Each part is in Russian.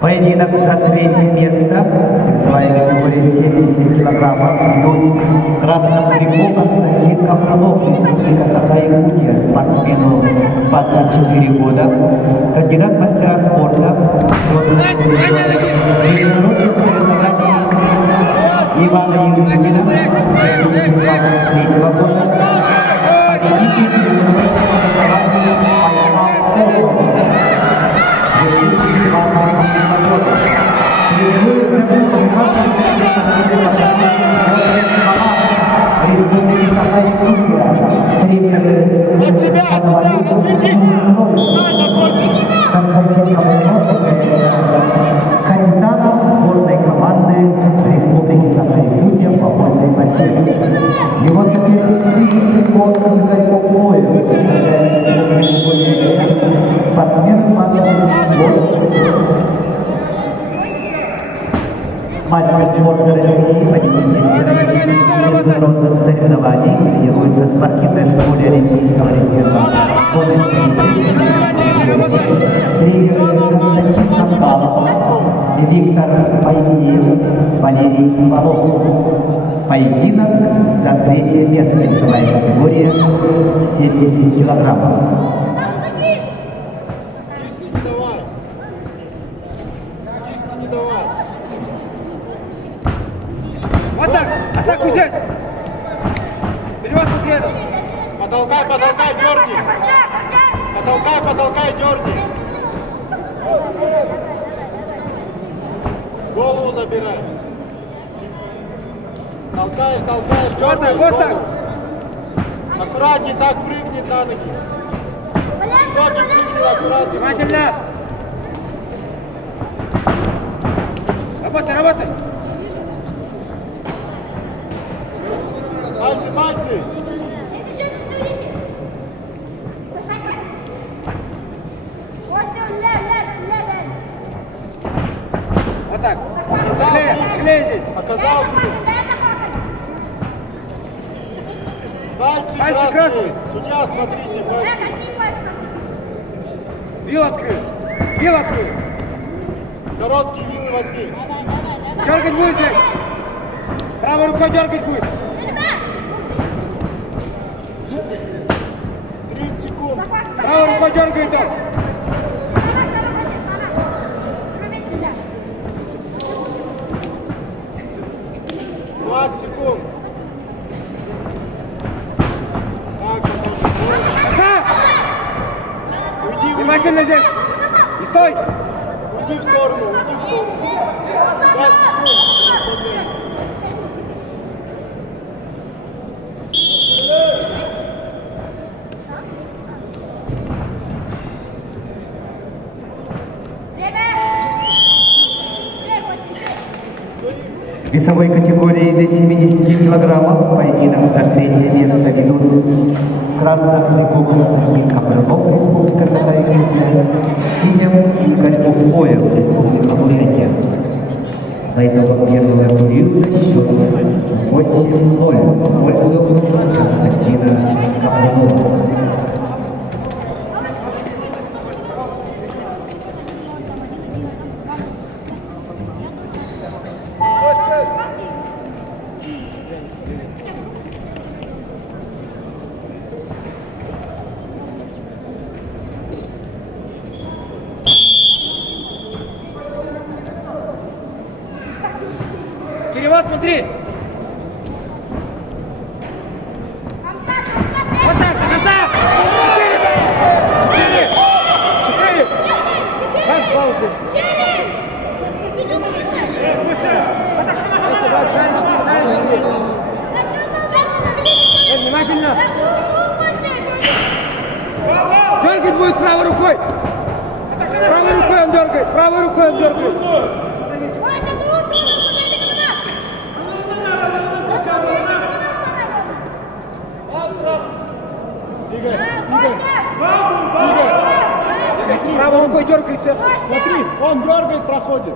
Поединок за третье место в своей категории 70 килограммов идут в красном трико Константин Капранов, Республика Саха-Якутия, спортсмену 24 года, кандидат в мастера спорта, Ивана Евгеньевна, 23 года, От себя, развернись! Встань напротив! Капитаном сборной команды Республики Саха-Якутия по вольной борьбе. Его соперник Игорь Коев, спортсмен мастер спорта России, победитель международных соревнований, тренируется в спортивной школе Олимпийского резерва. Тренер Константин Наскалов, Виктор Паймиев, Валерий Иванов. Поединок за третье место весовой категории 70 килограммов. Вот так! Атаку здесь! Вперед, подрезал! Потолкай, дерни! Потолкай, дерни! Голову забирай! Толкаешь, дерни! Вот так! Аккуратней, так прыгнет на ноги! Ноги прыгнет, аккуратней! Внимательно! Работай! Пальцы! Вот так. Склей здесь. Показал плюс. Пальцы красные. Судья, смотрите, пальцы. Вил открыл. Короткие вилы возьми. Дергать будет здесь. Правой рукой дергать будет. 30 секунд. Правой рукой дергает он. 20 секунд. Уйди. Внимательно здесь. И стой. Уйди в сторону. 5 секунд. Расслабляйся. В весовой категории до 70 килограммов поединок за третье место ведут в красном трико Константин Капранов, Республика Саха-Якутия, синим Игорь Коев, Республика Бурятия. На этом первый период счет 8-0 в пользу Константина Капранова. Перевод, смотри! Вот так, до конца! 4! Как спался? Внимательно! Дергать будет правой рукой! Правой рукой он дергает! Игорь! Правой рукой дергается. Смотри, он дергает, проходит.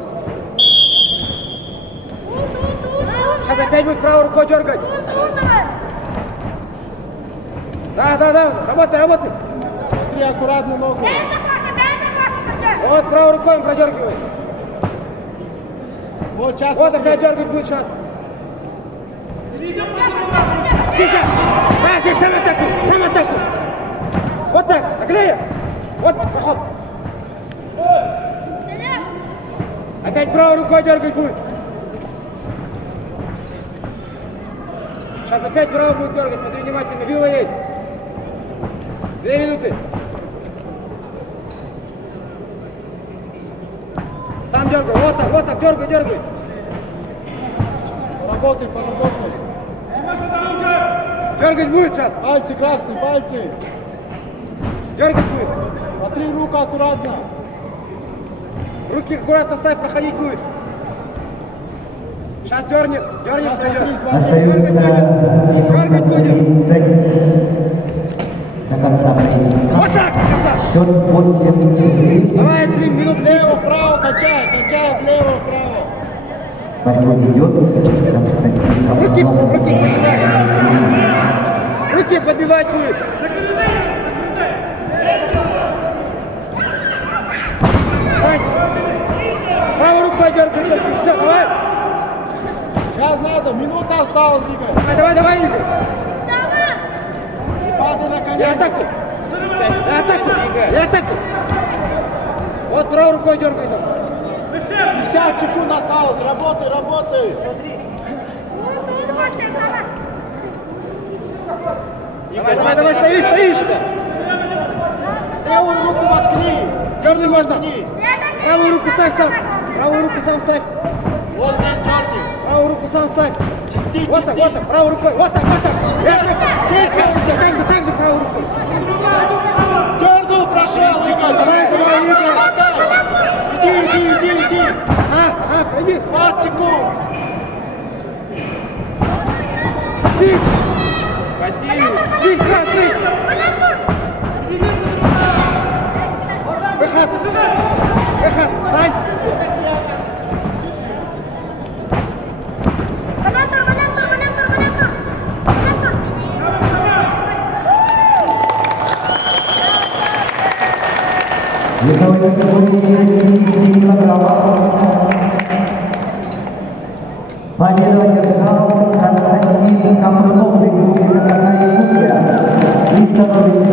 Сейчас опять будет правой рукой дергать. Да, работай. Смотри, аккуратно ногу. Вот правой рукой он продергивает. Вот сейчас. Вот опять дергать будет сейчас. Здесь, здесь сам атаку, сам атаку. Вот так, наклеим. Вот, проход. Опять правой рукой дергать будет. Сейчас опять правой будет дергать, смотри внимательно, вилла есть. 2 минуты. Сам дергай, вот так, дергай. Поработай. Дергать будет сейчас. Пальцы красные, пальцы. Дергать будет. Смотри, руку аккуратно. Руки аккуратно ставь, проходить будет. Сейчас дернет. Сейчас смотри. Остается Дергать будем. 30 до конца времени. Вот так, до конца. Счет 8-4. Давай 3 минуты. Влево-вправо, качай, влево-вправо. Борьбу ведет Константин Капранов. Руки подбивать будет. Правой рукой дергай только. Все, давай. Сейчас надо, минута осталась, Игорь. Давай, Игорь. Не падай на И колено. атаку. Вот правой рукой дергай. 50 секунд осталось, работай. Давай, стоишь. Левую руку воткни. Дергай можно. Воткни. Правую руку ставь сам. Правую руку сам ставь. Вот здесь дерни. Правую руку сам ставь. Тисни. Вот так, правой рукой. Вот так. Здесь правой рукой, так же правой рукой. Дернул, прошел, Игорь. Давай, Игорь. Иди. Иди. 20 секунд. Сив, красный. Выход. Встань. Весовой категории 70 килограммов. Победу одержал Константин Капранов, Республика Якутия. И становится